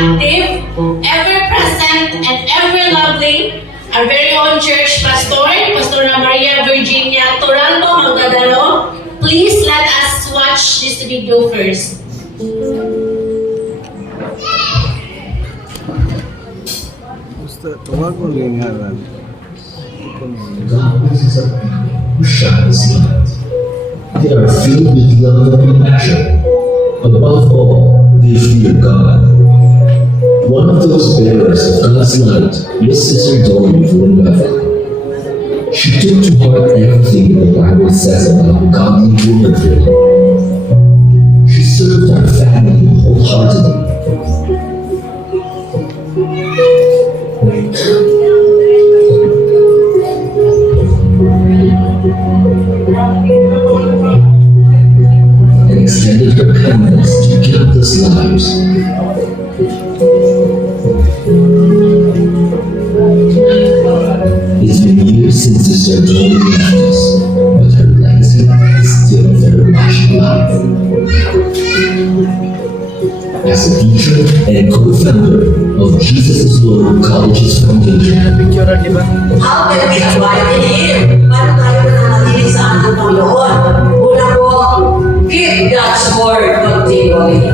active, ever present, and ever lovely, our very own church pastor, Pastora Maria Virginia Toranto Magdadaro. Please let us watch this video first. Tawag mo rin ngaran. God raises up men who shine His light. They are filled with love and compassion. Above all, they fear God. One of those bearers of God's light was Sister Dory Villanueva. She took to heart everything the Bible says about godly womanhood. She served her family wholeheartedly. And extended her kindness to countless lives. It's been years since Sister Dory left us, but her legacy is still very much alive. As a teacher and co-founder of Jesus is Lord College's Foundation, How can we abide in Him? Paano tayo mananatili sa ating Panginoon? Una po, keep God's Word continually.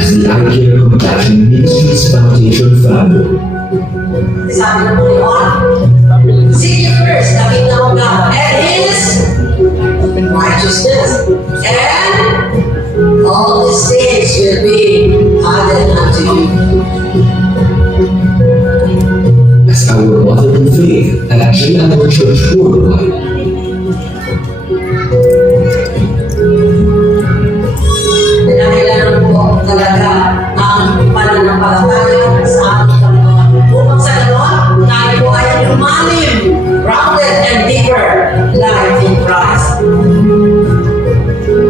as the Eye Care Compassion Ministries Foundation founder, Sabi ng Panginoon, seek ye first the kingdom of God and His righteousness, and all these things will be added unto you. as our mother in faith at JLR Church Worldwide, Kailangan po talaga ang pananampalataya sa ating Panginoon. Upang sa ganoon, tayo po ay lumalim, grounded and deeper life in Christ.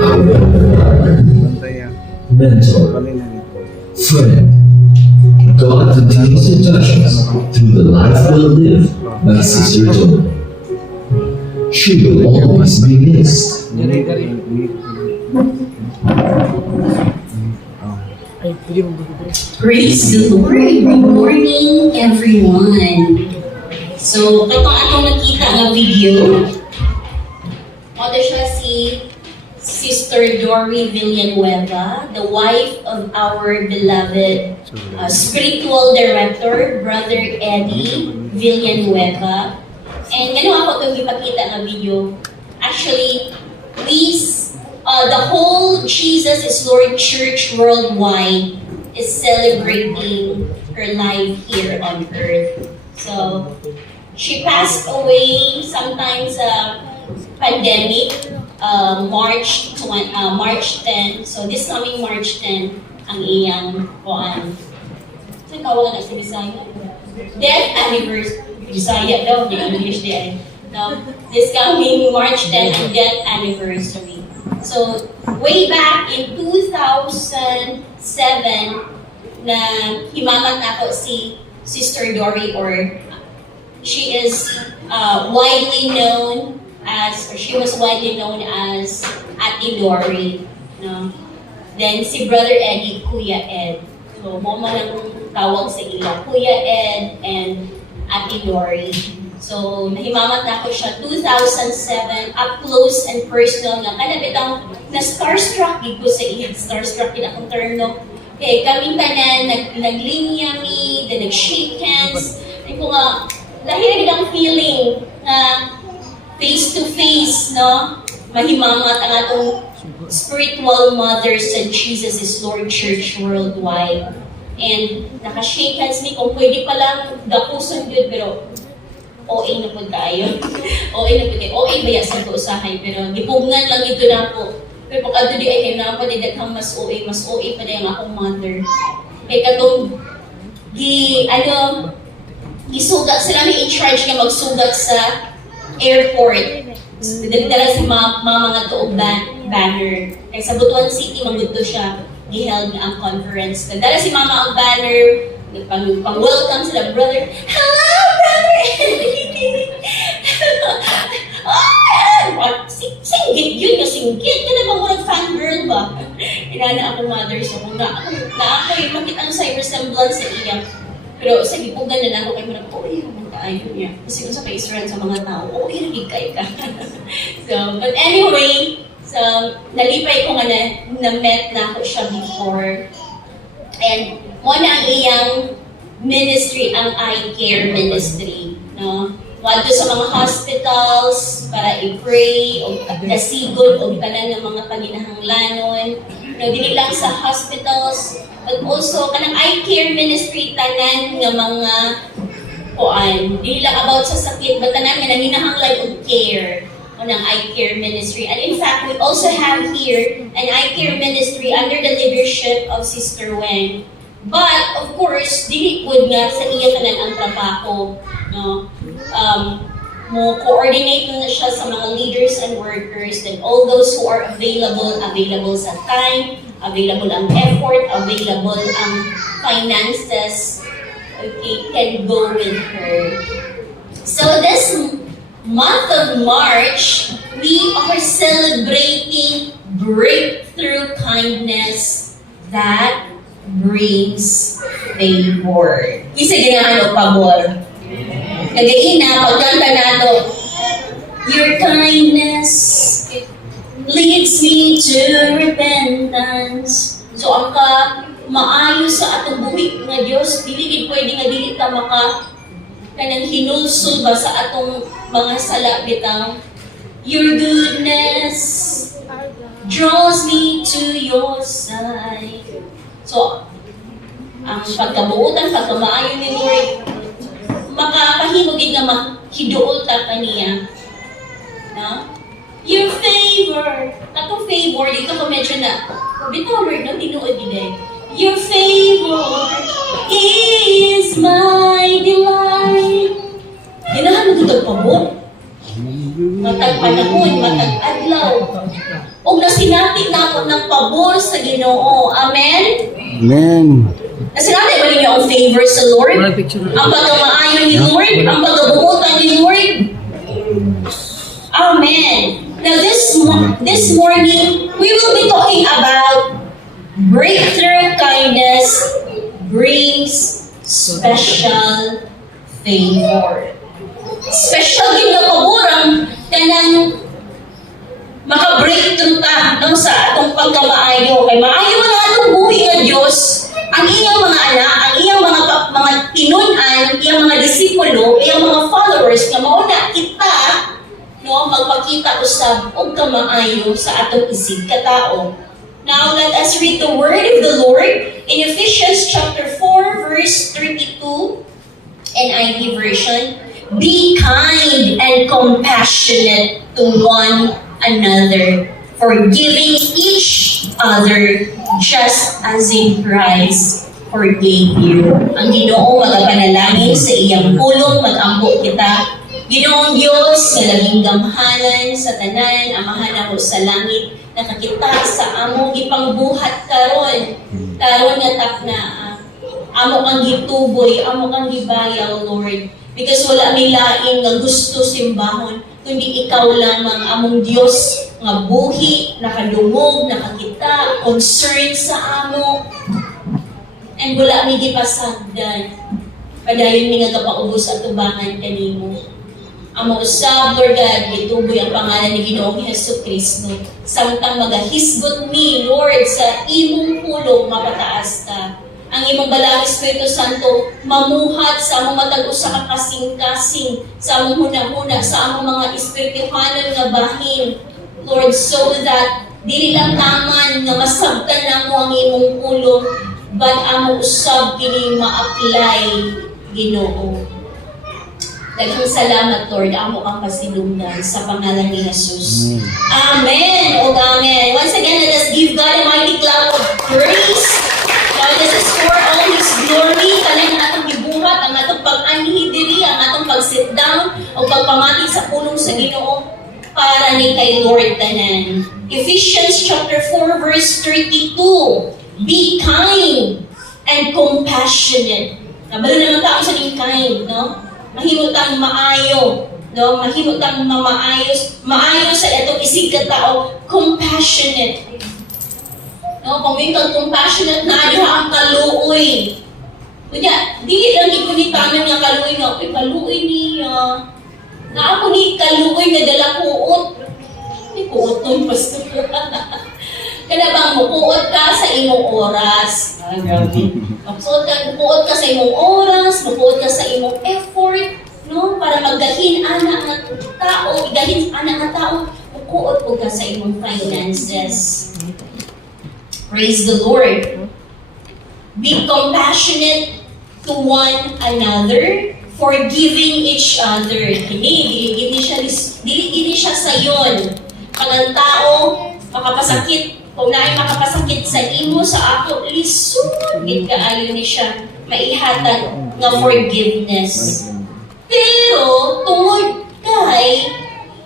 our Bantaya. mentor, Kanina nito. friend. God continues to touch us through the life well lived by Sister Dory. She will always be missed. Praise the Lord. Good morning, everyone. So, ito atong nakita nga video. Ito siya si Sister Dory Villanueva, the wife of our beloved spiritual director, Brother Eddie Villanueva. And ngano ako itong ipakita nga video. Actually, the whole Jesus is Lord Church worldwide is celebrating her life here on earth. So, she passed away sometime sa pandemic, March 10. So, this coming March 10, ang iyang kuan. Saan tawagan na sa Bisaya? Death anniversary. Bisaya daw, di English di ay. No, this coming March 10 ang death anniversary. So, way back in 2007, na himamat ako si Sister Dory, or she is widely known as, or she was widely known as Ate Dory. No? Then si Brother Eddie, Kuya Ed. So, mo man ang tawag sa ila, Kuya Ed and Ate Dory. So, nahimamat na ako siya 2007, up close and personal nga. Kana bitang na-starstruck ko sa iya. Starstruck din akong term, no? Okay, kaming tanan, naglinya mi, then nag-shake hands. Ay ko nga, lahir ang feeling na face-to-face, no? Mahimamat ang atong spiritual mother sa Jesus is Lord Church worldwide. And naka-shake hands mi, kung pwede pa lang, dapusan yun, pero OA na po tayo. OA na po tayo. OA ba yasan ko usahay, pero gipugnan lang ito na po. Pero pag ato di ay kayo na po, didaghang mas OA pa na yung akong mother. Kaya katong, isugat sila may in-charge nga magsugat sa airport. Dala si mama nga to og banner. Kaya sa Butuan City, magudto siya, giheld na ang conference. Dala si mama ang banner, pang-welcome sila, brother. Hello, brother! Singgit yun, singgit. Kaya na bang fangirl ba? Inana ako mother sa kung na ako yung makita ang sa resemblance sa iya. Pero sa gipugan na ako kay murag ko ang kaayo niya. Kasi kung sa kay sa mga tao, irigig kay ka. So, but anyway, so nalipay ko nga na-met na ako siya before. And mo na ang iyang ministry, ang eye care ministry, no? Wadto sa mga hospitals para i-pray o nasigod o tanan ng mga paginahanglanon. No, dili lang sa hospitals, but also kanang eye care ministry tanan nga mga kuan. Dili lang about sa sakit, but tanan nga nanginahanglan og care o ng eye care ministry. And in fact, we also have here an eye care ministry under the leadership of Sister Wen. But, of course, dili pod nga sa iya tanan ang trabaho, no? Mo coordinate na siya sa mga leaders and workers, then all those who are available sa time, available ang effort, available ang finances, okay, can go with her. So this month of March, we are celebrating breakthrough kindness that brings favor. Isa ganahan o pabor. Nagaina, pagkanta nato, your kindness leads me to repentance. So, ang maayo sa atong buhi nga Diyos, dili pwede nga dili ta kanang hinulsol ba sa atong mga sala bitaw. Your goodness draws me to your side. So, ang pagkabuutan, pagkamaayo ni Lord, makapahimugin nga mahiduol ta kaniya. No? Your favor. Atong favor, dito ko medyo na, bitaw Lord, no? Tinuod yun. Your favor is my delight. Ginahan mo dito pa mo? Matag panahon, matag adlaw. O nasinati na ako ng pabor sa Ginoo. Amen? Amen. Nasinati ba ninyo ang favor sa Lord? Ang pagkamaayo ni Lord? Ang pagkabuutan ni Lord? Amen. Now this morning, we will be talking about breakthrough kindness brings special favor. Special yung nakaburang kanang maka-breakthrough ta no, sa atong pagkamaayo. Kay maayo man ang atong buhi nga Diyos, ang iyang mga anak, ang iyang mga tinunan, iyang mga disipulo, iyang mga followers nga mauna kita no magpakita usab og kamaayo sa atong isig katao. Now let us read the word of the Lord in Ephesians chapter 4 verse 32 NIV version. Be kind and compassionate to one another, forgiving each other just as in Christ forgave you. Ang Ginoo magapanalangin sa iyang pulong mag-ampo kita. Ginoong Diyos nga laging gamhanan sa tanan, amahan ako sa langit, nakakita sa among ipangbuhat karon. Karon nga takna, amo kang gituboy, amo kang gibayaw, Lord. Because wala may lain nga gusto simbahon, kundi ikaw lamang among Diyos nga buhi, nakadungog, nakakita, concerned sa amo. And wala may gipasagdan. Padayon mi nga kapaubos at tubangan kanimo. Amo usab, Lord God, gituboy ang pangalan ni Ginoong Hesukristo. Samtang magahisgot mi, Lord, sa imong pulong mapataas ka. Ang imong balang Espiritu Santo mamuhat sa among matag usa ka kasing-kasing, sa among hunahuna, sa among mga espirituhanon nga bahin, Lord, so that dili lang taman nga masabtan namo ang imong pulong, but amo usab kini ma-apply, Ginoo. Daghang salamat, Lord, amo kang pasilungdan sa pangalan ni Jesus. Amen. O amen. Once again, let us give God a mighty clap of praise. God, this is for all His glory. Tanan atong gibuhat, ang atong pag-anhi diri, ang atong pag-sit down, o pagpamati sa pulong sa Ginoo para ni kay Lord tanan. Ephesians chapter 4 verse 32. Be kind and compassionate. Nabalo naman tayo sa being kind, no? Mahimot ang maayo, no? Mahimot ang maayo sa itong isig ka tao, compassionate. No, No, kung may compassionate na diha ang kaluoy. Kunya, di lang ikunitanan nga kaluoy nga, "Uy, kaluoy niya. Na ako ni kaluoy nga dala kuot." May kuot nun, pastor. Kaya bang mukuot ka sa imong oras? Mukuot ka sa imong oras, mukuot ka sa imong effort, no? Para magdahin ana nga tao, igahin ana nga tao, mukuot po ka sa imong finances. Praise the Lord. Be compassionate to one another, forgiving each other. Dili gini siya sayon. Pag ang tao makapasakit, kung naay makapasakit sa imo sa ako, lisod gid kaayo ni siya maihatag nga forgiveness. Pero tungod kay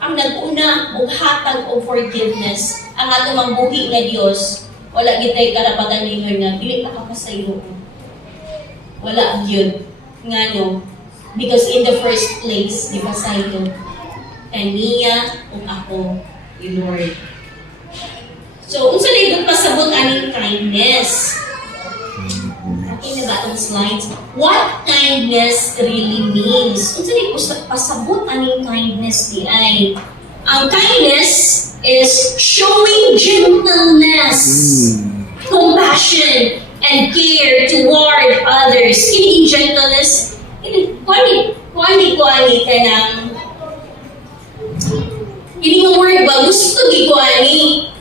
ang nag-una og hatag og forgiveness, ang atong mambuhi nga Dios, wala gid tay karapatan ninyo nga dili makapasayo. Wala gyud ngano, because in the first place di ba sayo kaniya ug ako, ni Lord. So, unsa libot pasabot aning kindness? Okay na ba itong slides? What kindness really means? Unsa libot pasabot aning kindness di ay? Ang kindness is showing gentleness, compassion, and care toward others. Kini gentleness, kwani ka ng kini nga word ba? Gusto gikwani.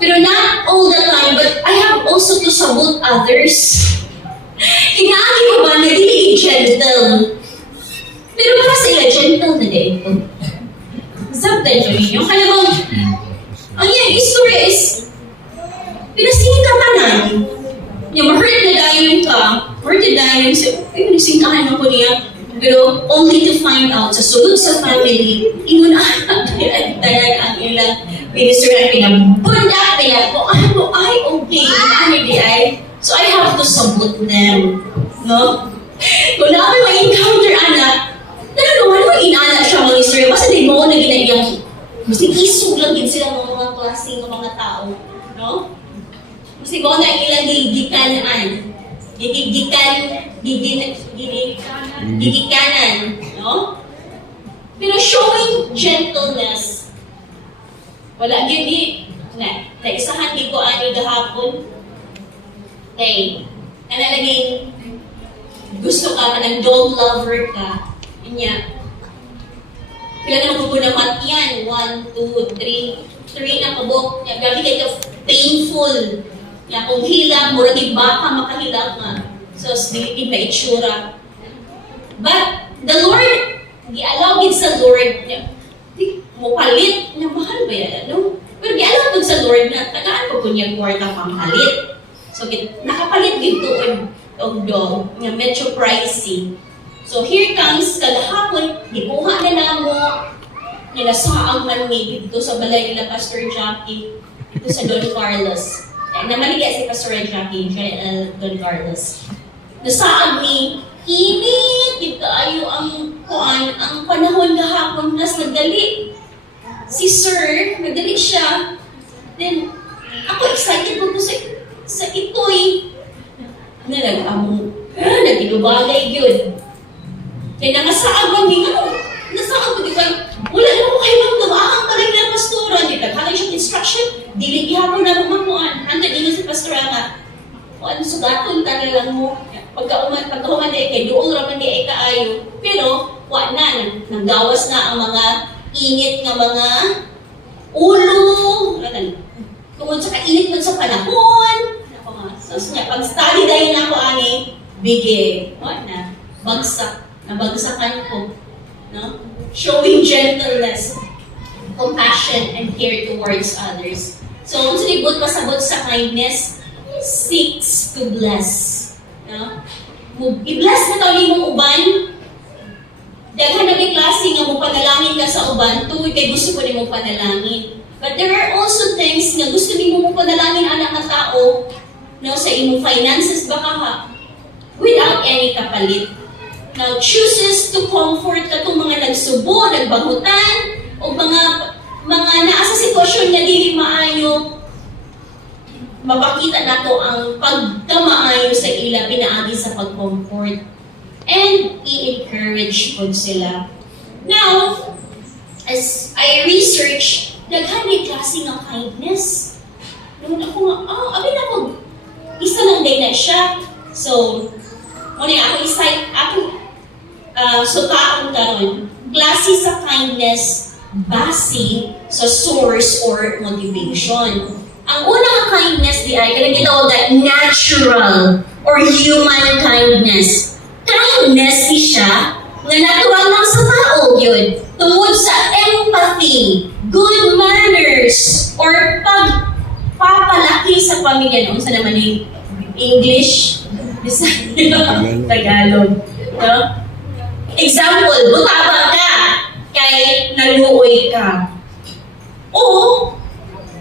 Pero not all the time, but I have also to sabot others. Inaagi ko ba na dili gentle? Pero para sa ila, gentle na dito. Sabtan ko ninyo. Kaya bang, ang iyang istorya is, pinasingin ka tanan. Yung ma-hurt na dayon ka, hurt na dayon sa, ay, nagsingkahan ako niya. Pero only to find out, sa sulod sa family, inunaan ang ilang minister na pinabundak nila ko, ano ay okay, ano di ay. So I have to sabot them. No? Kung na may ma-encounter anak, talagang ano inana siya mga minister, basta di mo na ginagiyang, basta isog lang din sila mga klase ng mga tao. No? Basta mo na ilang gigikanan. Gigikanan. No? Pero showing gentleness, wala gini na isahan di ko ani gahapon. Okay. Ana lagi gusto ka ng dog lover ka. Inya. Kailan na magpupunamat yan? 1, 2, 3 na kabok. Grabe kayo painful. Ya kung hilak, murag baka makahilak nga. So, diligid na itsura. But the Lord, gi-allow gid sa Lord mupalit na mahal ba yan, no? Pero gialam po sa Lord na tagaan po niya kwarta panghalit. So, nakapalit dito og dog nga medyo pricey. So, here comes kadahapon, gibuha na namo nila sa ang manmi dito sa balay nila Pastor Jackie dito sa Don Carlos. Namaliga si Pastor Jackie, Don Carlos. Nasaag ni init dito ayo ang panahon gahapon nas nagdali. Si Sir, nagdali siya. Then, ako excited po sa itoy. Nagilubagay yun. Kaya nangasaag lang din ako. Nasaag ko, di ba? Wala na ako kayo magtumaang ka rin ng pastora. Di ba? Kala yung instruction, dili gihapon na lumakuan. Hantad ino si pastora nga. O ano sugatong tagal lang mo. Pagkahuman di kay duol raman di ay kaayo. Pero, wala na. Nanggawas na ang mga init nga mga ulo. Tungod sa kainit mo sa panahon. So, pag-study dahil na ako ani, bigay. Wala na. Bagsak. Nabagsakan ko. No? Showing gentleness, compassion, and care towards others. So, kung sinibot pasabot sa kindness, seeks to bless. No? I-bless na tao ni mong uban. Daghan na may klase nga mo panalangin ka sa uban, tuwid kay gusto ko ni mong panalangin. But there are also things nga gusto ni mong panalangin anak na tao, no, sa imong finances baka ha, without any kapalit. Now, chooses to comfort katong mga nagsubo, nagbangutan, o mga naa sa sitwasyon nga dili maayo. mapakita nato ang pagkamaayo sa ila pinaagi sa pag-comfort and i-encourage po sila. Now, as I research, daghan may klase ng kindness. Noon ako nga, abin ako, isa lang din na siya. So, muna ako isay, ako, sukaan karon klase sa kindness base sa source or motivation. Ang unang kindness di ay kanang gitawag na natural or human kindness. Kindness siya nga natural lang sa tao yun. Tungod sa empathy, good manners, or pagpapalaki sa pamilya. Ano sa naman yung English? Tagalog. No? Example, butabang ka kay naluoy ka. O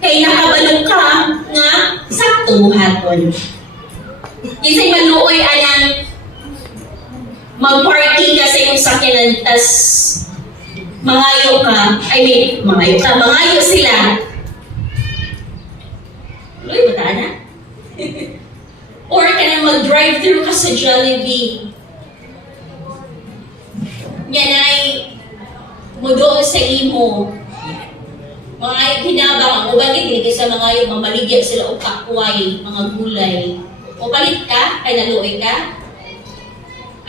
kay nakabalong ka nga sakto buhaton. Kasi maluoy anang mag-parking ka sa iyong sakyanan tas mangayo ka, mangayo sila. Uy, bata na? Or ka na mag-drive-thru ka sa Jollibee. Yan ay mudo sa imo. Mga hinabang, o bakit hindi sa mga yung mamaligya sila o kakway, mga gulay. O palit ka, kay naluoy ka.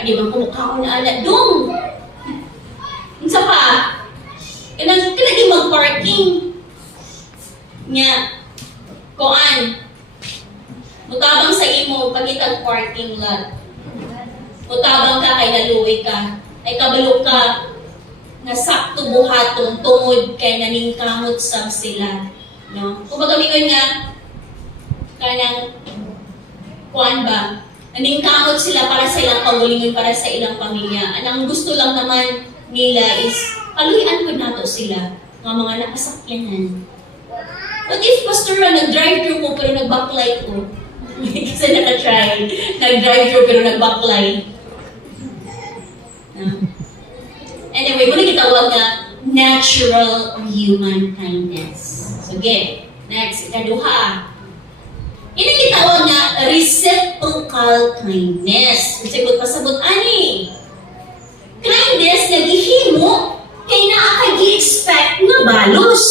Ano bang kumukha na alat? Dong! Unsa pa? Kanaging mag-parking. Nga, koan. Mutabang sa imo, pagitag parking lot. Mutabang ka, kay naluoy ka. Ay kabalo ka, nga sakto buhaton, tungod kay naningkamot sab sila. No? Kung magamingon nga, kanang, kuan ba, naningkamot sila para sa ilang pangulingon, para sa ilang pamilya. Anang gusto lang naman nila is, paluyan ko nato sila, nga mga nakasakyanan. What if, Pastor, nag-drive-thru ko pero nag-backlight ko? Kasi naka-try, nag-drive-thru pero nag-backlight. Anyway, muna kitawag na natural or human kindness. So, again, next, ikaduha. Ini kitawag na reciprocal kindness. Sagot pasabot ani. Kindness na gihimo kay naa ka gi-expect nga balos.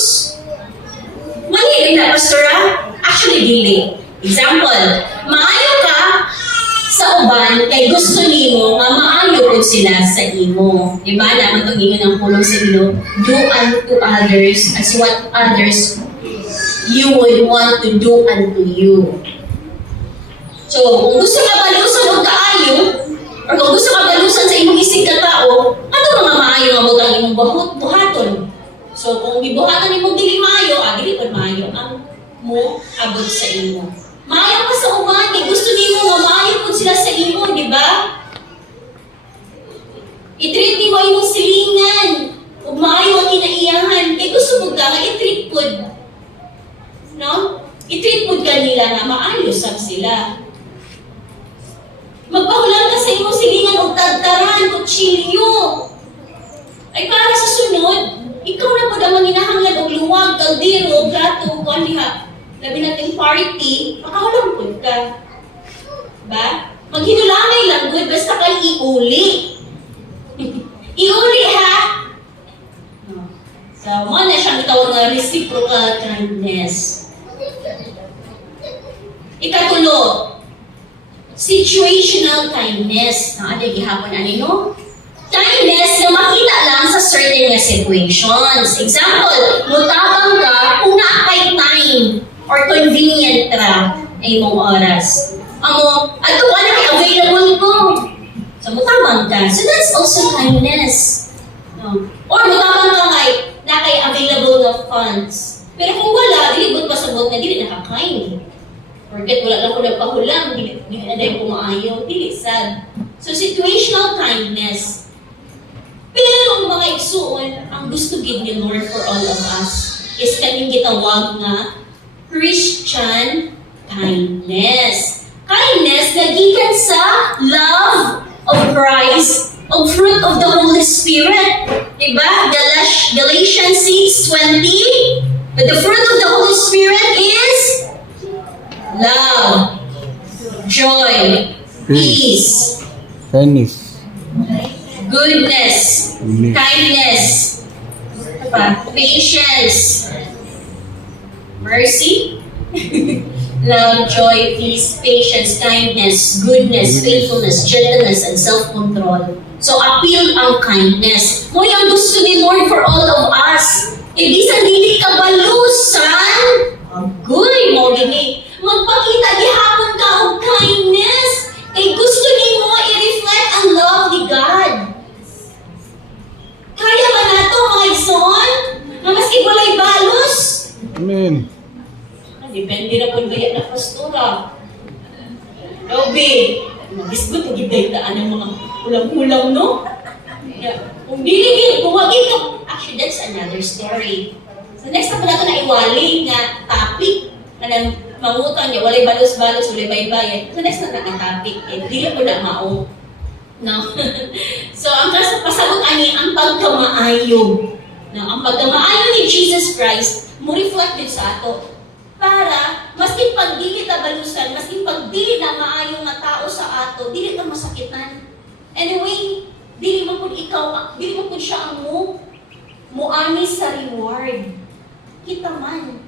Mali na, Pastora? Actually, dili. Example, maayo ka sa uban kay gusto nimo nga maayo pud sila sa imo. Diba? Naman itong ingon ang pulong sa ilo, do unto others as what others you would want to do unto you. So, kung gusto ka balusan o kaayo, or kung gusto ka balusan sa imong isig ka tao, ano mga maayo nga butang imong buhaton? So, kung gibuhaton imong dili maayo, dili pud maayo ang mo abot sa imo. Maayo ka sa uban, kay gusto nimo nga maayo pud sila sa imo, di ba? I-treat mo imong silingan, ug maayo ang kinaiyahan, kay gusto mo ka nga i-treat pud. No? I-treat pud kanila nga maayo sab sila. Magpahulan ka sa imong silingan og tagtaran, kutsilyo. Ay para sa sunod, ikaw na pud ang manginahanglan og luwag, kaldero, plato, kuan diha. Labi natin party, makahulang pud ka. Ba? Maghinulamay lang good, basta kay iuli. Iuli ha? So, mo na siyang itawag nga reciprocal kindness. Ikatulo, situational kindness. Ano yung gihapon no? Kindness na makita lang sa certain situations. Example, mutabang ka kung naakay time or convenient ra ay mong oras. Amo, ato ka na available ko. So, mutabang ka. So, that's also kindness. No? Or mutabang ka na kay available na funds. Pero kung wala, dilibot pasabot na dili nakakain. Forget, wala lang ko nagpahulang, dili na dahil kumaayaw, dili sad. So, situational kindness. Pero ang mga igsuon, ang gusto gid ni Lord for all of us is kaming gitawag nga Christian kindness. Kindness na gikan sa love of Christ, of fruit of the Holy Spirit. Diba? Galatians 6:20. But the fruit of the Holy Spirit is love, joy, peace, Tennis. goodness, Goodness. kindness, ano pa? Patience, mercy, love, joy, peace, patience, kindness, goodness, faithfulness, gentleness, and self-control. So, appeal ang kindness. Mo yung gusto ni Lord for all of us. Ibisan dili ka balusan. Agoy mo gini. Magpakita gihapon ka og kindness. Kay gusto nimo i-reflect ang love ni God. Kaya ba nato mga igsoon? Na maski walay balos? Amen. Depende na kung gaya na pastora. Robi, magisgot ang gidaytaan ng mga ulam-ulam, no? Kung dili, kung wagi ka, actually, that's another story. So next na pala ito na iwali nga topic na mangutan niya, walay balos-balos, walay baybayan. So next na topic, dili ko na mao. No? So ang pasagot ani ang pagkamaayo. No? Ang pagkamaayo ni Jesus Christ, mo reflect din sa ato. Para, maski pag dili ta balusan, maski pag dili na maayo nga tao sa ato, dili ta masakitan. Anyway, dili mo pud ikaw, dili mo pud siya ang muani sa reward. Kita man.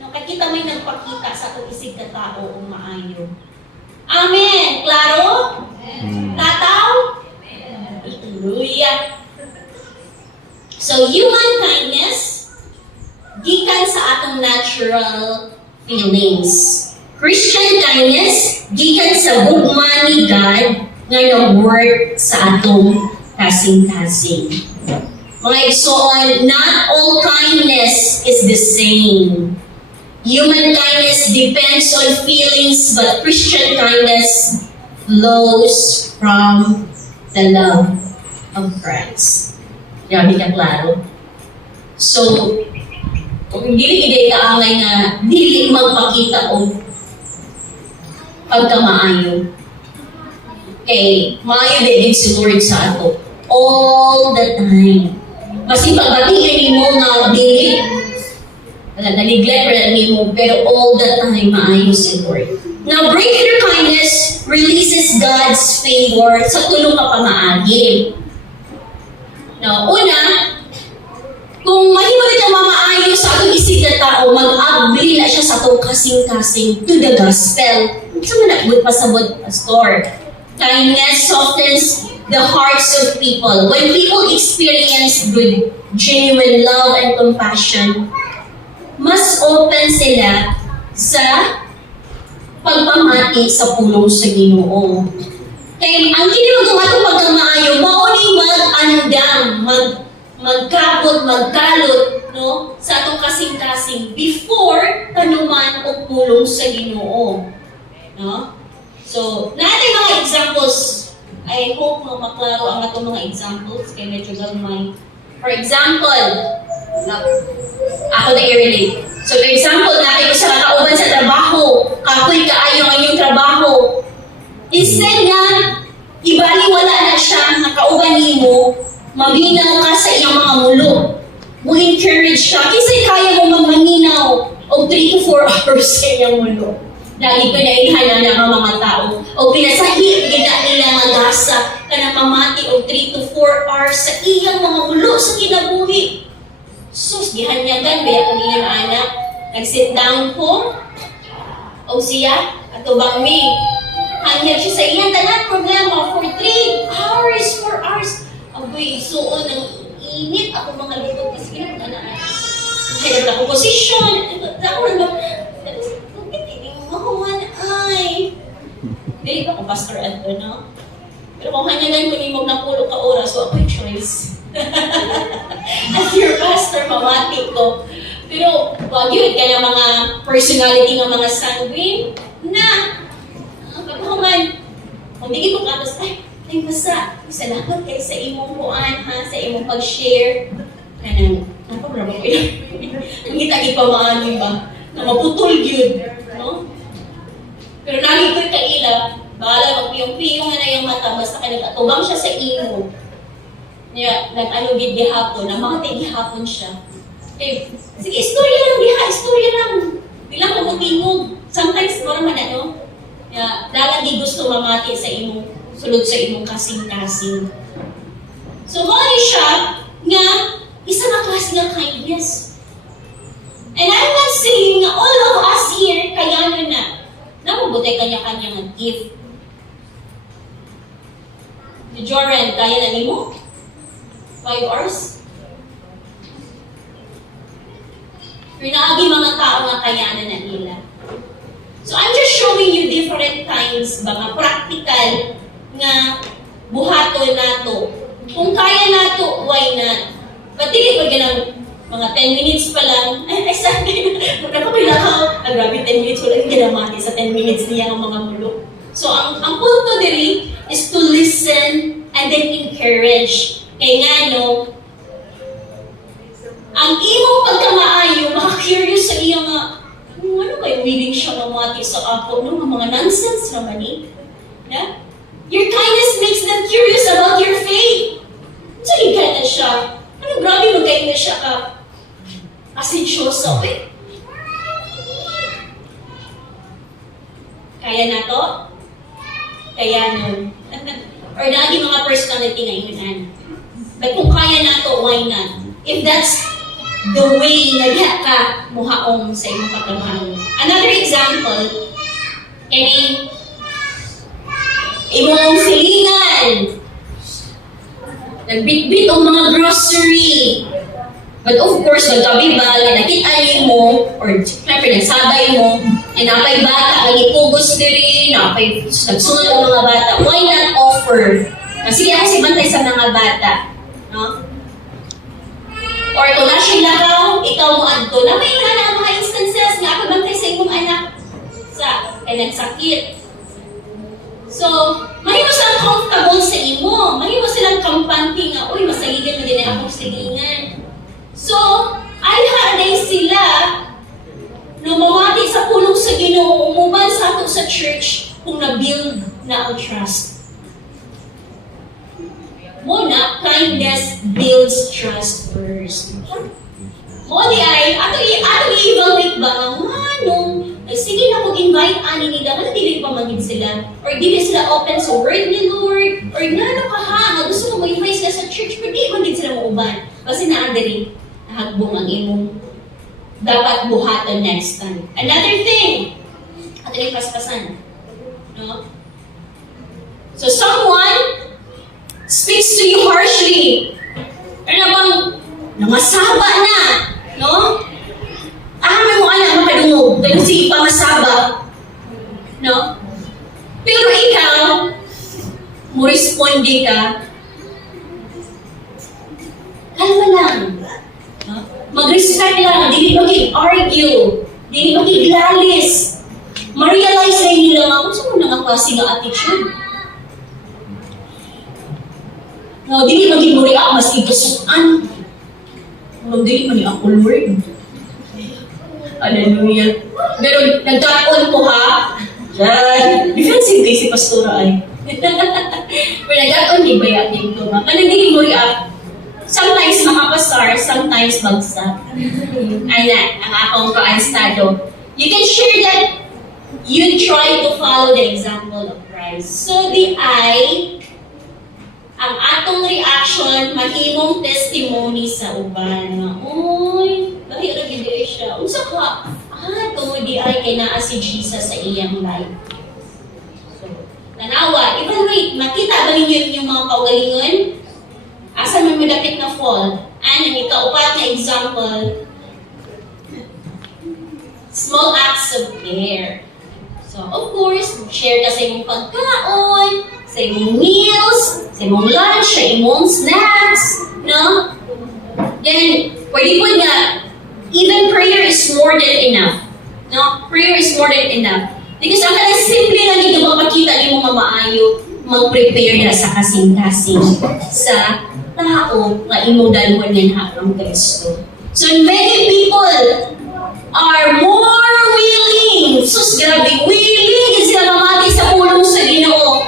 No, kay kita may nagpakita sa atong isig ka tao o maayo. Amen. Klaro? Tataw? Hallelujah. So, human kindness, gikan sa atong natural feelings. Christian kindness, gikan sa gugma ni God nga nag-work sa atong kasing-kasing. Mga igsoon, not all kindness is the same. Human kindness depends on feelings, but Christian kindness flows from the love of Christ. Grabe ka klaro. So, kung dili iday kaangay nga dili magpakita og pagkamaayo. Okay, maayo din si Lord sa ato all the time. Kasi pagbatiin mo nga dili na-neglect na mo, pero all the time maayo si Lord. Now, breakthrough kindness releases God's favor sa tulong ka pamaagi. Now, una, kung mahimali ka mamaayo sa atong isig na tao, mag-abli na siya sa atong kasing-kasing to the gospel. Sa mga nagbut pasabot, pastor. Kindness softens the hearts of people. When people experience good, genuine love and compassion, mas open sila sa pagpamati sa pulong sa Ginoo. Kaya ang kinimagong atong pagkamaayo, mauni mag-andam, magkabot, magkalot, no, sa atong kasing-kasing before tanuman o pulong sa Ginoo. No? So, natin mga examples. I hope maklaro ang atong mga examples kay medyo gamay. For example, ako na i-relate. So, for example, natin ko sa kauban sa trabaho, kapoy kaayo ang inyong trabaho. Instead na, ibaliwala na siya na kauban nimo, maminaw ka sa iyong mga mulo. Mo-encourage ka. Kasi kaya mo maminaw o 3 to 4 hours sa iyong mulo. Dahil pinaihanan ng mga tao. O pinasahi, gina nila magasa ka na mamati o 3 to 4 hours sa iyong mga mulo sa kinabuhi. Sus, gihanyagan, kaya kaniyang anak. Nag-sit down ko. O siya, ato bang me. Hanyag siya sa iyang tanan problema for 3 hours, 4 hours. Aboy, suon ng init ako mga luto. Kasi ginagawa na. Kaya na ako posisyon. Ako na mahuman ay. Dili ba ko Pastor Anton, no? Pero kung hanyagan ko ni mo na pulo ka oras, so ako yung choice. As your pastor, mamati ko. Pero, wag yun, kaya mga personality ng mga sanguine na, pagkahuman, kung di ko katas, ay basta, salamat kayo sa imong buwan, ha, sa imong pag-share. Kanang, napabrama ko yun. Ang itagi pa maano ba? Na maputol yun, no? Pero naging ko'y kaila, bahala magpiyong-piyong na yung mata, basta ka nag-atubang siya sa imo. Niya, nag-anugid gihapon, na mga gihapon siya. Eh, sige, istorya lang, istorya lang. Bilang kumutingog. Sometimes mo naman lalagi gusto mamati sa imong sulod sa imong kasing-kasing. So mo ni siya nga isa na klase nga kindness. And I'm not saying na all of us here kaya na namubutay kanya-kanya nga gift. Si Joren, kaya na nimo? 5 hours? Pero naagi mga tao nga kaya na nila. So I'm just showing you different times, mga practical nga buhaton nato. Kung kaya nato, why not? But dili ko ganang mga 10 minutes pa lang. Ay, sorry. Nagpapilakaw. Grabe, 10 minutes. Wala yung ginamati sa 10 minutes niya ang mga mulo. So, ang punto diri is to listen and then encourage. Kaya nga, no, ang imong pagkamaayo, maka-curious sa iya nga, ano kayo willing siya mamati sa ako, no? Mga nonsense naman eh. Yeah? Your kindness makes them curious about your faith. So, ka na siya. Ano, grabe magkain na siya ka. Asensyoso eh. Kaya na to? Kaya nun. Or lagi mga personality na yun. But kung kaya na to, why not? If that's the way na diha ka muhaong sa imong pagkamahaon. Another example, kani imong silingan. Nagbitbit ang mga grocery. But of course, nagkabi ba, nakita mo, or syempre nagsabay mo, napay bata, ang ipugos diri, napay nagsunod ang mga bata. Why not offer? Kasi kasi bantay sa mga bata. No? Or kung nasa lakaw, ikaw mo adto. Na may ang mga instances nga ako bantay sa imong anak ay nagsakit. So, mahimo silang comfortable sa imo. Mahimo silang kampante nga, uy, masaligan na din akong silingan. So, ay sila lumawati sa pulong sa Ginoo, umuban sa ato sa church kung na-build na ang trust. Muna, kindness builds trust first. Mo di ay, ato i-evaluate ba nung sige na kung invite ani nila, nga dili pa magid sila, or dili sila open sa word ni Lord, or nga ka ha, gusto mo ma-invite sila sa church, pero di magid sila mauban. Kasi naandari, nahagbong ang imong dapat buhatan next time. Another thing, ato ni paspasan. No? So someone speaks to you harshly. Ano bang namasaba na, no? May mo anak makadungog, dahil sige pa masaba. No? Pero ikaw, mo responde ka, kalma lang. No? Mag-respect lang, dili mag-argue, dili mag-glalis. Ma-realize na nila nga, kung saan mo nakaklase nga attitude? No, dili mag-react mas itusuan. No, dili man ako Lord. Hallelujah. Pero nagkataon ko ha. Diyan. Defensive kay si Pastora ay. Pero nagkataon ni Bayat dito nga. Kaya hindi mo react. Sometimes makapasar, sometimes bagsak. Ayan, ang akong kaanstado. You can share that you try to follow the example of Christ. So ang atong reaction, mahimong testimony sa uban. Uy, bahira gid siya. Unsa ka? Tungod di ay kay naa si Jesus sa iyang life. So, tanawa, evaluate, makita ba ninyo yung mga kaugalingon? Asa man mo dapit na fall? Ang ikaupat na example, small acts of care. So, of course, share ka sa imong pagkaon, sa imong meals, sa imong lunch, sa imong snacks, no? Then, pwede po nga, even prayer is more than enough. No? Prayer is more than enough. Because ang kanang simple lang dito mapakita ni mo mamaayo, mag-prepare na sa kasing-kasing sa tao na imong dalwan ng harang Kristo. So, many people are more willing, sus grabe, willing sila mamati sa pulong sa Ginoo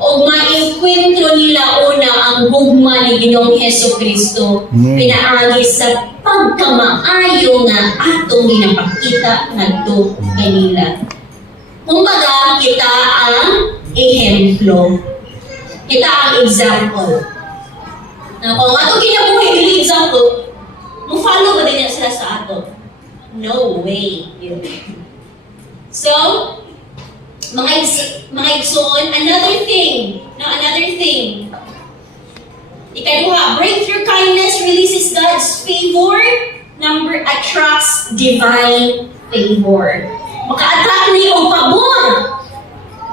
o ma-enkwentro nila una ang gugma ni Ginoong Hesukristo pinaagi sa pagkamaayo nga atong ginapakita ngadto kanila. Kumbaga, kita ang ehemplo. Kita ang example. Na kung ato kinabuhi dili example, mo follow ba din sila sa ato? No way. So, mga igsoon, another thing. Ikaduha, breakthrough kindness releases God's favor. Number, attracts divine favor. Maka-attract niyo ang pabor.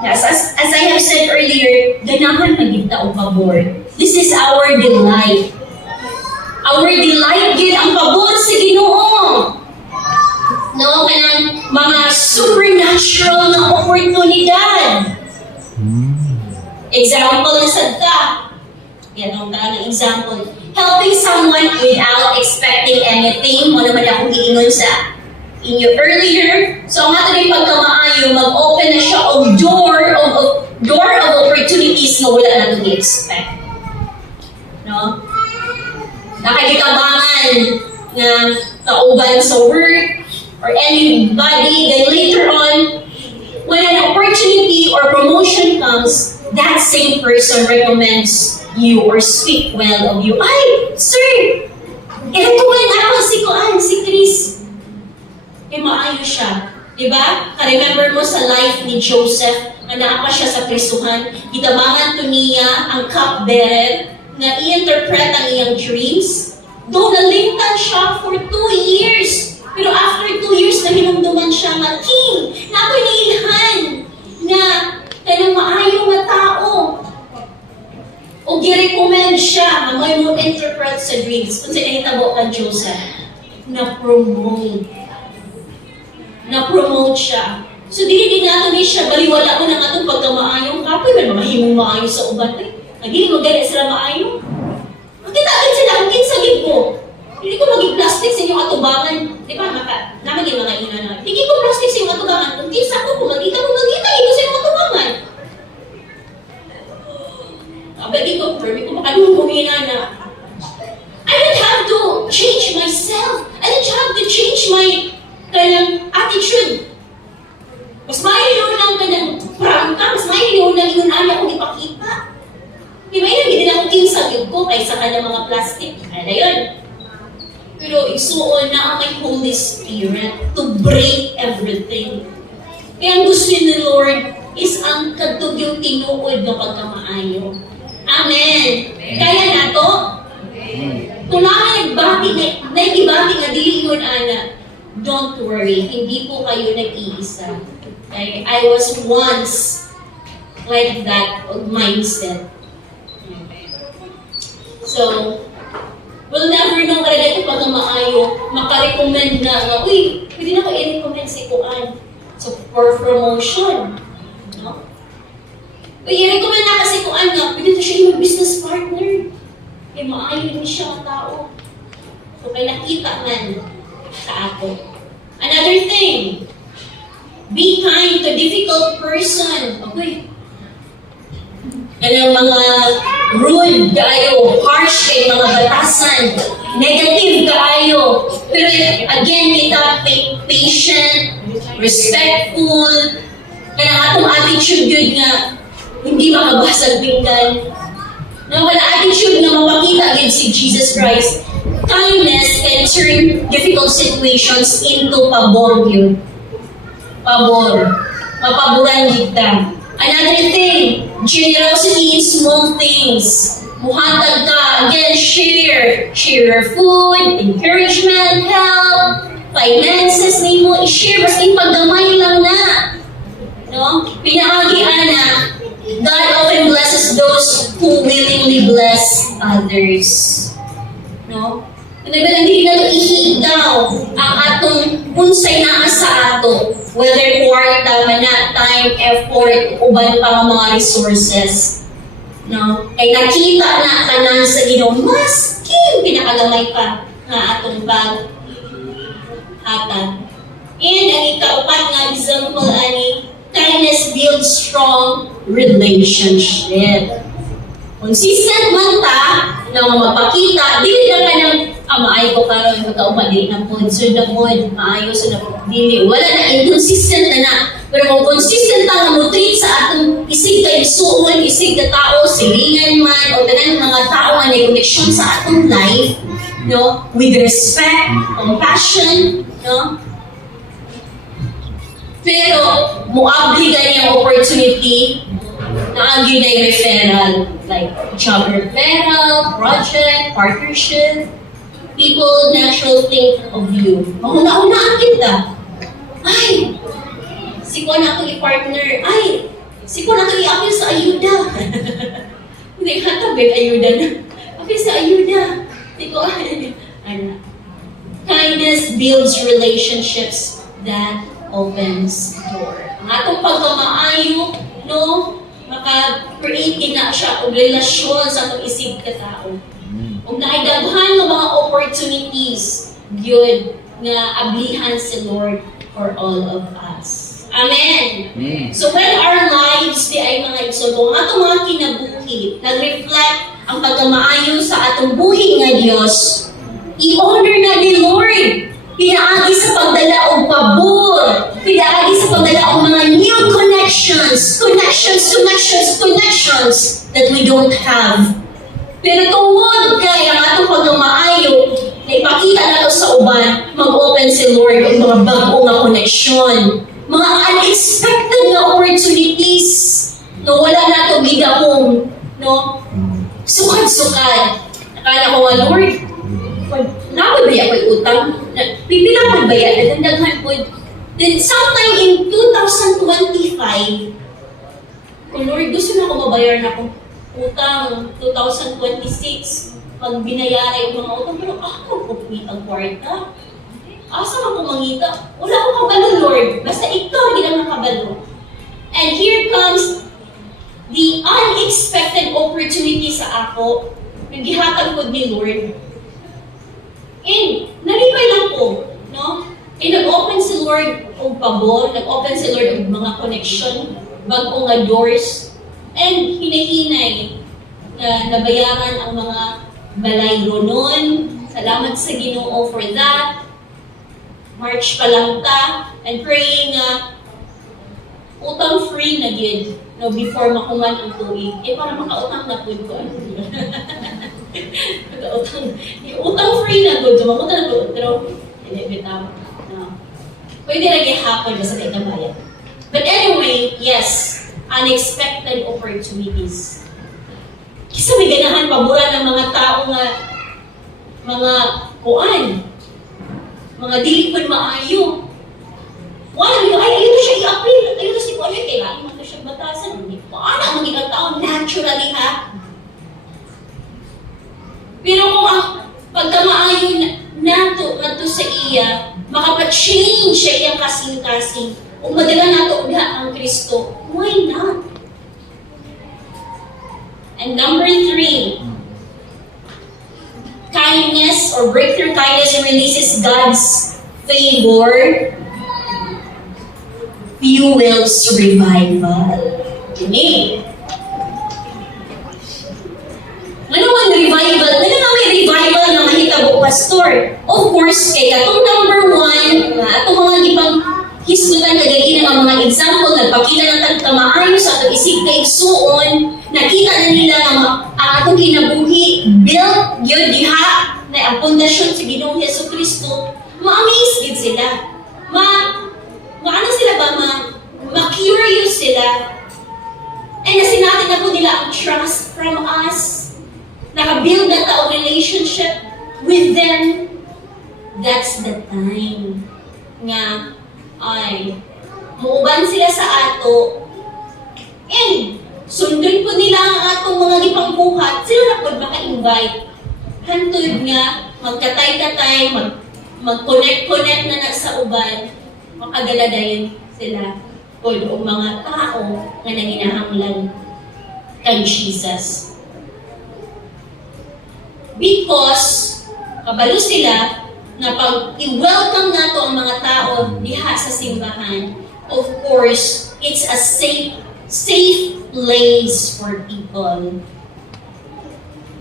Yes, as I have said earlier, ganahan magigta ang pabor. This is our delight. Our delight gid ang pabor sa Ginoo. No, kanang mga supernatural na oportunidad. Example na sadta. Yan ang talagang example. Helping someone without expecting anything. Mo naman akong giingon sa inyo earlier. So, ang ato rin pagkamaayo, mag-open na siya of door of opportunities na wala na ito i-expect. No? Nakagitabangan na kauban sa work or anybody, then later on, when an opportunity or promotion comes, that same person recommends you or speak well of you. Ay, sir! I-recommend ako si Chris. Maayo siya. Diba? Ka-remember mo sa life ni Joseph, na naapa siya sa prisuhan, gitabangan to niya ang cupbearer na i-interpret ang iyang dreams. Though nalimtan siya for 2 years. Pero after 2 years na hinumduman siya nga king, na ako'y niilhan na kanang maayo nga tao. O gi-recommend siya na may mo interpret sa dreams. Kung sinahitabo ka Joseph, na-promote siya. So, dili din nato ni siya, baliwala mo na nga itong pagkamaayong kapoy, may mga himong maayo sa uban. Naging magalit sila maayo. Magkitakin sila, kung kinsagin ko. Hindi ko maging plastic sa inyong atubangan. Di ba, namagin mga ina na. Hindi ko plastic sa inyong atubangan. Kung kinsa ko, kung magkita, ito sa inyong atubangan. Abagi ko, permi ko makalungkong ina na. I don't have to change myself. I don't have to change my kanang attitude. Mas mahiyaw lang kanang prangka, mas mahiyaw lang inunaan akong ipakita. Di ba yun, hindi na akong kinsagid ko kaysa ka ng mga plastic. Ano yun? Pero isuon na ang may Holy Spirit to break everything. Kaya ang gusto ni Lord is ang katugyong tinuod na pagkamaayo. Amen. Kaya na to, kung naibati nga dili yun, ana, don't worry, hindi po kayo nag-iisa. Okay? I was once like that mindset. So, we'll never know kada ito pag maayo, makarecommend na nga, uy, pwede na ko i-recommend si Kuan. So, for promotion. No? Uy, i-recommend na kasi Kuan nga, pwede na siya yung business partner. Kaya maayo din siya ang tao. So, kaya nakita man sa ato. Another thing, be kind to difficult person. Okay. Ganang mga rude kaayo, harsh kay mga batasan, negative kaayo. Pero again, kita patient, respectful, kaya atong attitude yun nga, hindi makabasag pinggan. Na wala attitude na mapakita against si Jesus Christ. Kindness can turn difficult situations into pabor yun. Pabor. Mapaboran kita. Another thing, generosity in small things. Muhatag ka, again, share. Share your food, encouragement, help, finances na mo, i-share, basta yung pagdamay lang na. No? Pinaagi, ana, God often blesses those who willingly bless others. No? Hindi ba hindi na ito ihigaw ang atong unsay naa sa ato, whether kwarta, mana, time, effort, uban pa mga resources. No? Kay nakita na tanan sa Ginoo, maski pinakagamay pa nga atong bag hatag. And ang ikaupat nga example ani, kindness builds strong relationship. Consistent man ta na mapakita, dili na ka ng maayo ko karon magkaupa dili na pod, so na pod, maayo so na dili. Wala na, inconsistent na na. Pero kung consistent ang mo-treat sa atong isig ka igsuon, isig ka tao, silingan man, o tanan mga tao nga may connection sa atong life, no? With respect, compassion, no? Pero, muabli ka niyang opportunity na ang yun ay referral, like job referral, project, partnership, people naturally think of you. Mahuna-unaan kita. Ay, si ko na ako i-partner. Ay, si ko na ako i-apil sa ayuda. Hindi, hatabig ayuda na. Apil sa ayuda. Si ko, ano. Kindness builds relationships that opens door. Ang atong pagkamaayo, no, maka-create na siya o relasyon sa atong isig ka tao. Kung naidaghan ng mga opportunities, yun, nga ablihan si Lord for all of us. Amen. So when our lives di ay mga igsoon, ang atong mga kinabuhi, nag-reflect ang pagkamaayo sa atong buhi nga Dios, i-honor na ni Lord. Pinaagi sa pagdala og pabor, pinaagi sa pagdala og mga new connections that we don't have. Pero tungod kay ang atong pagkamaayo, na ipakita nato sa uban, mag-open si Lord ang mga bago nga koneksyon, mga unexpected na opportunities, no, wala nato gidahom, no, sukad-sukad. Akala ko nga, Lord, napod ba ako'y utang? Pipinapod ba yan? Nagandaghan po. Then sometime in 2025, kung Lord, gusto na ako mabayar na akong utang 2026, pag binayara yung mga utang, pero ako kumit ang kwarta. Asa ako mangita? Wala ko kabalo, Lord. Basta ikaw, hindi lang nakabalo. And here comes the unexpected opportunity sa ako, naghihatag ko ni Lord. And nalipay lang po, no? And nag-open si Lord og pabor, nag-open si Lord og mga connection, bago nga doors, and hinahinay na nabayaran ang mga balayro noon. Salamat sa Ginoo for that. March pa lang ta, and praying utang free na gid, no, before makuman ang tuig. Para makautang na po ko. Utang free na good, mamunta na good, pero hindi bitaw. No. Pwede lagi happen sa kay bayad. But anyway, yes, unexpected opportunities. Kasi may ganahan pabura ng mga tao nga mga kuan, mga dili pa maayo. Wala niyo ay ayun siya i-appeal, ayun si kuan ay kailangan mo siya batasan. Hindi pa ana mga tao naturally ha. Pero kung ang pagkamaayo nato adto sa iya, makapa-change siya iyang kasing-kasing. Kung madala nato uga ang Kristo, why not? And number 3, kindness or breakthrough kindness releases God's favor, fuels revival. Amen. Ano ang revival? Ano nga may revival na mahitabo, Pastor? Of course, kay katong number 1, atong mga ibang hisgutan kagayin ang mga example, nagpakita ng tagtamaayo sa atong isig na igsuon, nakita na nila na ang atong kinabuhi, built yun diha, na ang pundasyon sa Ginoong Jesucristo, ma-amaze gid sila. Maano sila ba? Ma-curious sila. And nasinatin na po nila ang trust from us. Nakabuild na taong relationship with them. That's the time nga ay muuban sila sa ato and sundin po nila ang atong mga gipangbuhat. Sila na po maka-invite. Hantod nga, magkatay-katay, mag-connect-connect na sa uban, makagaladayon sila po yung mga tao na nanginahanglan kay Jesus. Because, kabalo sila, na pag i-welcome nato ang mga tao diha sa simbahan, of course, it's a safe place for people.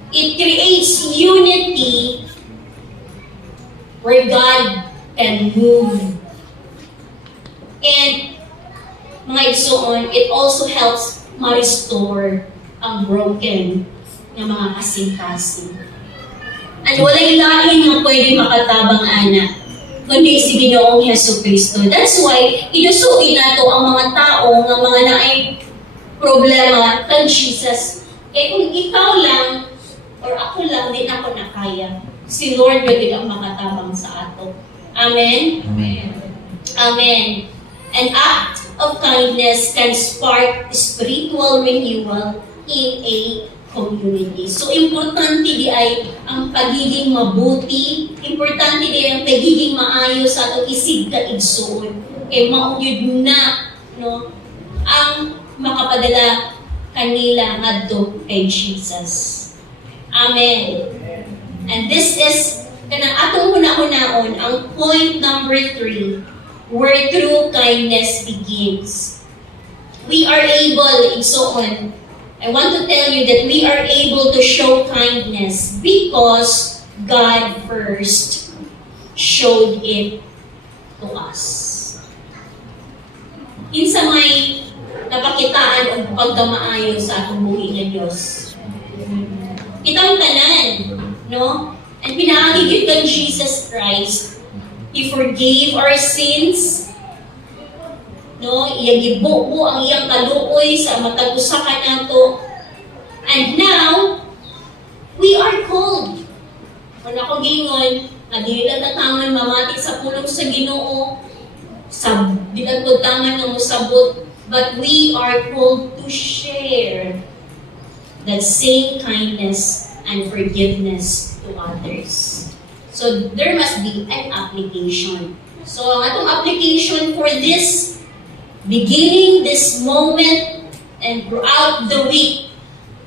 It creates unity where God can move. And mga igsoon, it also helps ma-restore ang broken ng mga kasing-kasing. At walay lain nga pwede makatabang ana, kundi si Ginoong Hesus Kristo. That's why, inusuin nato ang mga tao nga mga naay problema kang Jesus. Eh kung ikaw lang, or ako lang, di na ako nakaya. Si Lord pwede ang makatabang sa ato. Amen? Amen. Amen. An act of kindness can spark spiritual renewal in a community. So, importante di ay ang pagiging mabuti, importante di ay ang pagiging maayos sa atong isig ka igsoon. Kay maunyod na, no, ang makapadala kanila ngadto kay Jesus. Amen. And this is kanang atong una-unaon ang point number 3, where true kindness begins. We are able, igsoon, I want to tell you that we are able to show kindness because God first showed it to us. Kinsa may napakitaan o pagkamaayo sa atong buhi ng Diyos. Kitang tanan, no? And pinakagigit kang Jesus Christ. He forgave our sins. No? Iyang gibuo ang iyang kaluoy sa matag usa ka nato. And now, we are called. Kung ako gingon, na dili lang tatangan mamati sa pulong sa Ginoo, sa di lang tangan nga mosabot, but we are called to share that same kindness and forgiveness to others. So, there must be an application. So, ang atong application for this, beginning this moment, and throughout the week,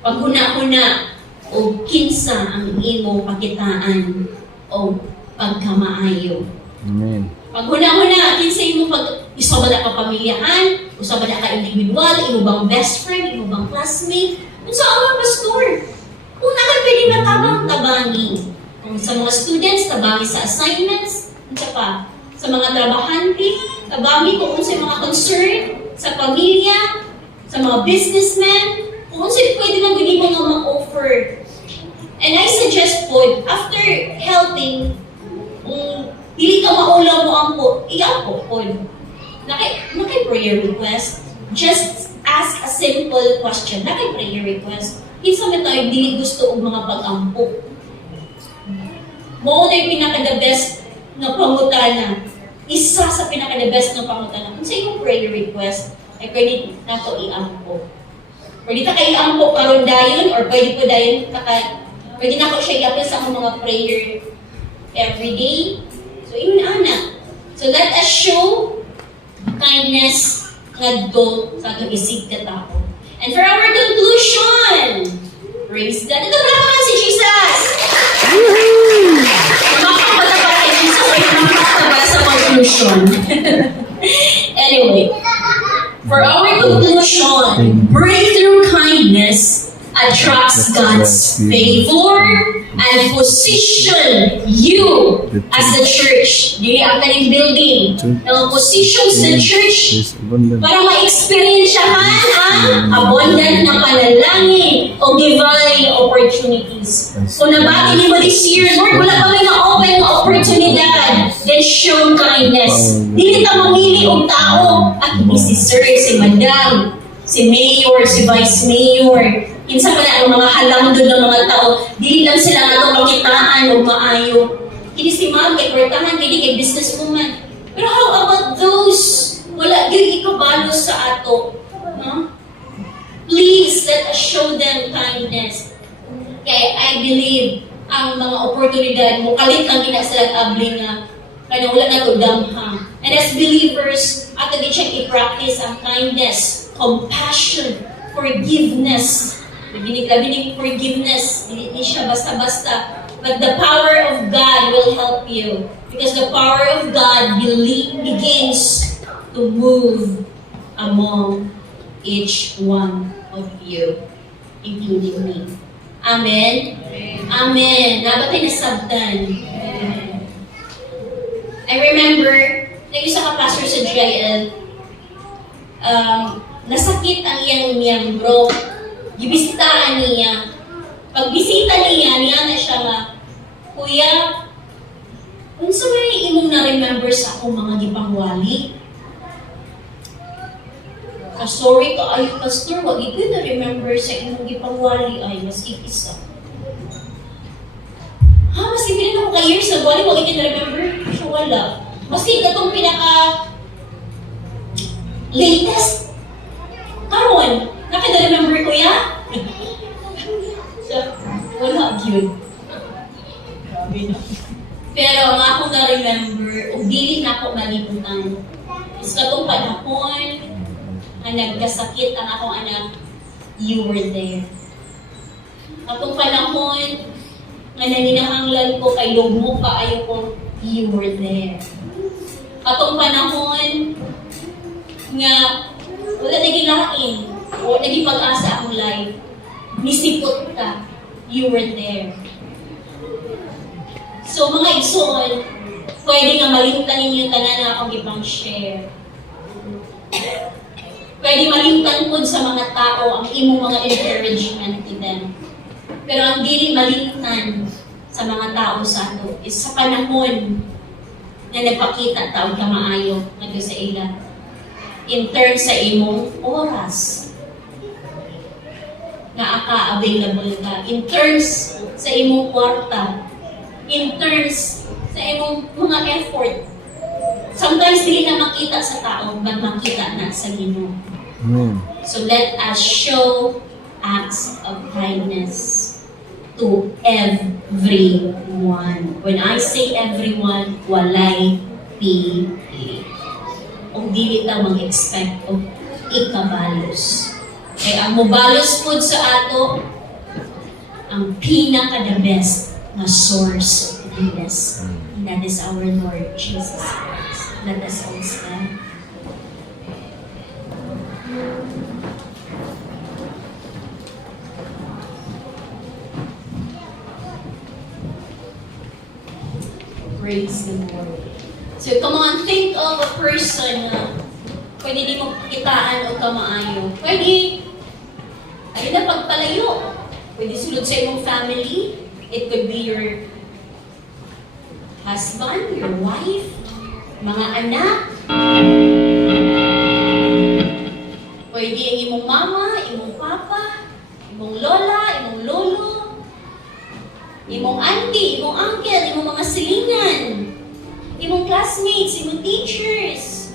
paghuna-huna, o kinsa ang imo pakitaan, o pagkamaayo. Amen. Paghuna-huna, kinsa imo isa ba na ka pamilyahan, isa ba na ka individual, imo bang best friend, imo bang classmate, kung sa mga pastor, kung na pwede matabang-tabangi. Kung sa mga students, tabangi sa assignments, kung pa, sa mga trabahante, tabangi kung sa mga concern, sa pamilya, sa mga businessmen, kung saan pwede na gini mo nga ma-offer. And I suggest po, after helping, kung dili ka maulaw mo ang po, iyapo po. Naki-prayer request, just ask a simple question. Naki-prayer request. Kinsa man tayo dili gusto og mga pag-ampo. Mo na yung pinaka-the best na pangutana. Isa sa pinaka-the best na pangutana. Kung sa iyong prayer request, ay pwede na ito i-ampo. Pwede na kayo i-ampo karon dayon, or pwede po dayon, pwede na ko siya i-apply sa akong mga prayer every day. So, yun ana. So, let us show kindness ngadto sa atong isig ka tao. And for our conclusion, praise God. Ito pala naman si Jesus! Makakapata pa kay Jesus ay makakapata sa conclusion. Anyway, for our conclusion, breakthrough kindness attracts God's favor and position you as the church. Di ang kaning building. Positions the church Yes, abundant. para ma-experiensyahan ang abundant na panalangin o divine opportunities. Kung nabati ni mo this year, Lord, wala pa may na-open na oportunidad, then show kindness. Dili ta mamili og tao. At hindi si sir, si madam, si mayor, si vice mayor. Kinsa pa na ang mga halangdon ng mga tao, dili lang sila nga makitaan o maayo. Kini si ma'am, kay kwartahan, kini kay businesswoman. Pero how about those wala gyud ikabalo sa ato? No? Please, let us show them kindness. Kaya I believe ang mga oportunidad mo, kalit ang kinasilang abli nga, kaya wala na ito damhang. And as believers, ato din siyang i-practice ang kindness, compassion, forgiveness. Labining forgiveness, hindi siya basta-basta. But the power of God will help you. Because the power of God begins to move among each one of you, including me. Amen? Amen. Nabatay na sabtan. I remember, nag-isa ka pastor sa GIL, nasakit ang iyang miyembro. Gibisitaan niya. Pagbisita niya na siya nga, Kuya, unsa may imong na-remember sa akong mga gipangwali? Sorry ka ayo pastor, wag ko na-remember sa imong gipangwali ay mas isa. Ha, maski pila na ko ka-years na wali, wag ko na-remember? So wala. Maski katong pinaka latest karon, nakita-remember ko ya? So, wala yun. Grabe na. Pero ang akong na-remember, o dili na ako malimutan, is katong panahon na nagkasakit ang akong anak, you were there. Katong panahon na nanginahanglan ko kay lugmo ka ayo ko, you were there. Katong panahon nga wala na gilain o naging pag-asa ang life, nisipot ka, you were there. So mga igsoon, pwede nga malimtan ninyo tanan na akong ipang share. Pwede malimtan po sa mga tao ang imong mga encouragement to them. Pero ang dili malimtan sa mga tao sa ato is sa panahon na nagpakita taon ka maayo nagdo sa ila. In terms sa imong oras na available ka. In terms sa imong kwarta. In terms sa imong mga effort. Sometimes dili na makita sa tao, but makita na sa Ginoo. Amen. So let us show acts of kindness to everyone. When I say everyone, walay pili. Kung dili ta mag-expect o ikabalos. Kaya ang mubalos po sa ato, ang pinaka-the best na source of goodness. And that is our Lord Jesus Christ. Let us all stand. Praise the Lord. So come on, think of a person na pwede di mo kitaan o kamaayo. Pwede, ayun na pagpalayo. Pwede sulod sa imong family. It could be your husband, your wife, mga anak. Pwede ang imong mama, imong papa, imong lola, imong lolo, imong auntie, imong uncle, imong mga silingan, imong classmates, imong teachers,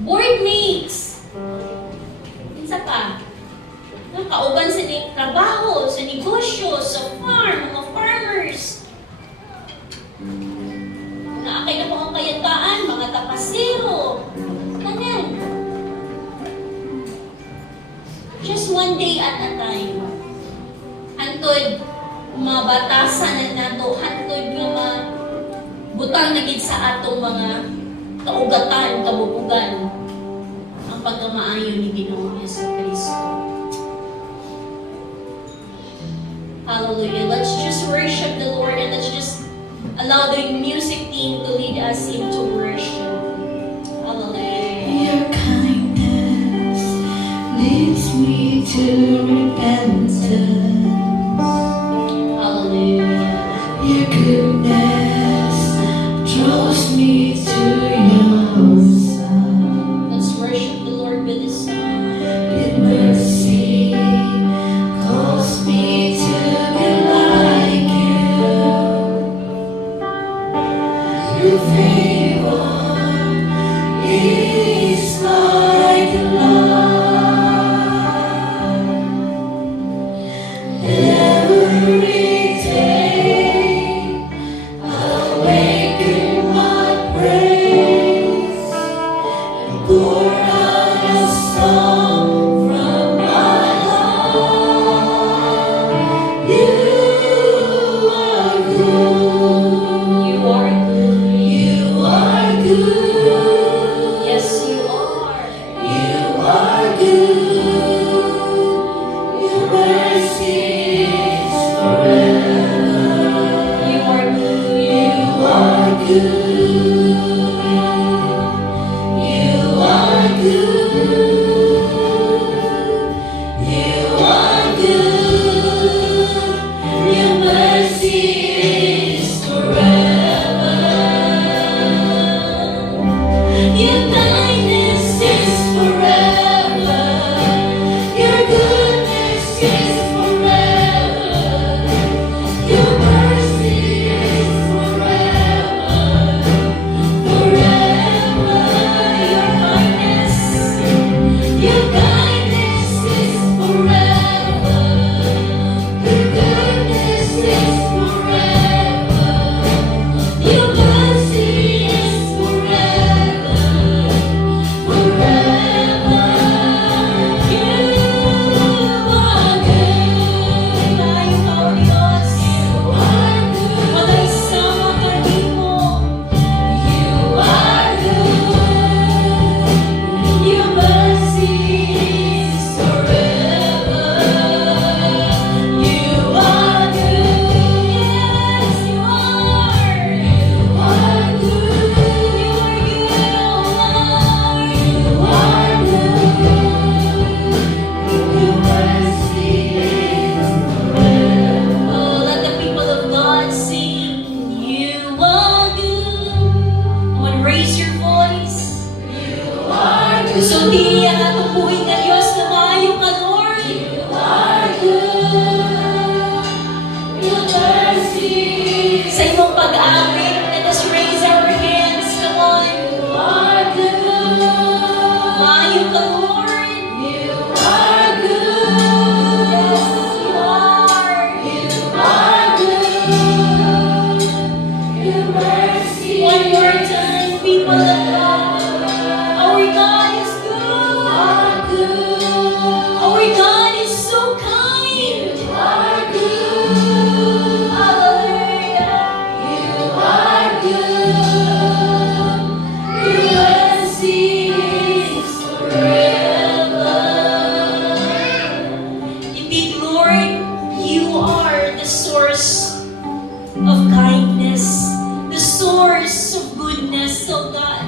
boardmates. Isa pa, kauban sa trabaho, sa negosyo, sa farm, mga farmers. Naakay na po ang kayataan, mga tapasero. Tanan. Just one day at a time. Hantod, mabatasan na nato, hantod nga butang na gid sa atong mga kaugatan, kabubugan ang pagkamaayo ni Ginoong Yesu Kristo. Hallelujah. Let's just worship the Lord and let's just allow the music team to lead us into worship. Hallelujah. Your kindness leads me to repentance. Hallelujah. Your goodness draws me to your side. Let's worship the Lord with this song. Your mercy calls me to be like you. Your favor mag-awit. Let us raise our hands. Come on. You are good. Maayo ka, Lord. You are good. Yes, you are. You are good. Your mercy. One more time, people of God. Our God is good. are good. Our God is so kind. You are good. Hallelujah. You are good. Your mercy is forever. Indeed, Lord, you are the source of kindness, the source of goodness, oh God.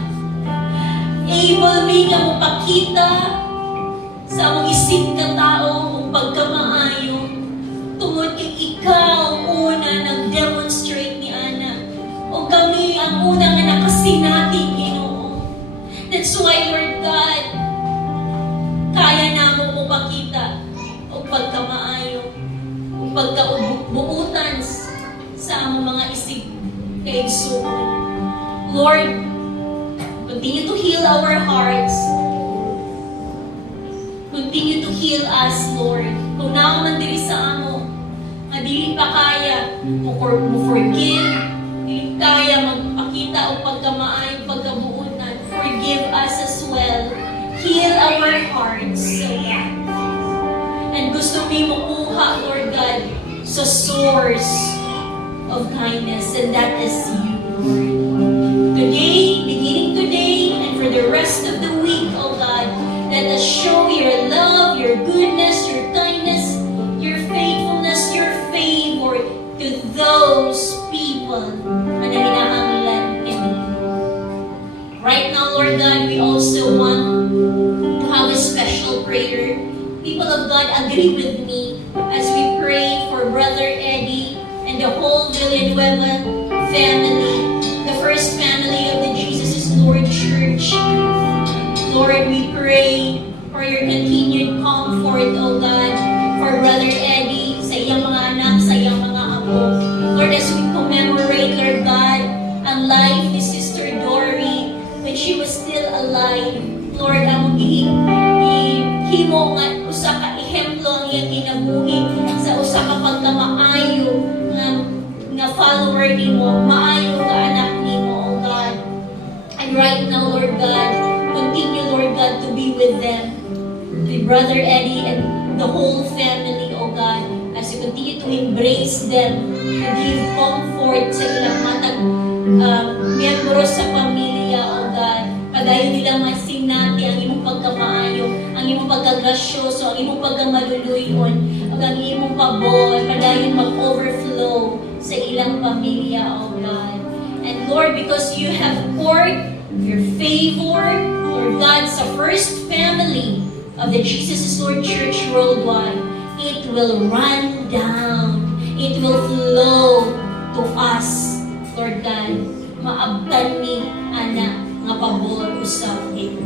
Able mi nga mapakita sa among isip ka tao kung pagkamaayo tungod kay ikaw ang una nag-demonstrate ni Ana o kami ang una nga nakasinati, Ginoo. That's why, Lord God, kaya namo mo pakita o pagkamaayo o pagkabuutan sa among mga isip kay Igsoon. Lord, continue to heal our hearts. Continue to heal us, Lord. Kung naman diri sa amo, nga dili pa kaya mo forgive, dili kaya magpakita o pagkamaayo, pagkabuutan, forgive us as well. Heal our hearts, so God. And gusto mo kuha, Lord God, sa source of kindness, and that is you, Lord. Today, beginning today, and for the rest of the week, oh God, let us show your love, your goodness, your kindness, your faithfulness, your favor to those people na hinahanglan in you. Right now, Lord God, we also want to have a special prayer. People of God, agree with me as we pray for Brother Eddie and the whole Villanueva family, the first family of the Jesus is Lord Church. Lord, we pray for your continued comfort, O God, for Brother Eddie, sa iyang mga anak, sa iyang mga apo. Lord, as we commemorate, Lord God, ang life ni Sister Dory when she was still alive. Lord, ang himo nga usa ka ehemplo ang iyang ginabuhi sa usa ka pagkamaayo nga follower nimo, maayo ka anak nimo, O God. And right now, Lord God, continue, Lord God, to be with them, with Brother Eddie and the whole family, O God, as you continue to embrace them, to give comfort sa ilang matag miyembro sa pamilya, O God. Padayon nila masinati ang imong pagkamaayo, ang imong pagkagrasyoso, ang imong pagkamaluluyon, ang imong pabor, padayon mag-overflow sa ilang pamilya, O God. And Lord, because you have poured your favor, Lord God, sa first family of the Jesus is Lord Church worldwide, it will run down. It will flow to us, Lord God. Maabtan ni anak nga pabor usab ito.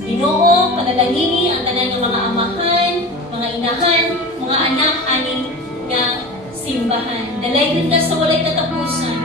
Ginoo, panalangini ang tanan ng mga amahan, mga inahan, mga anak ani nga simbahan. Dalay ka sa walay katapusan.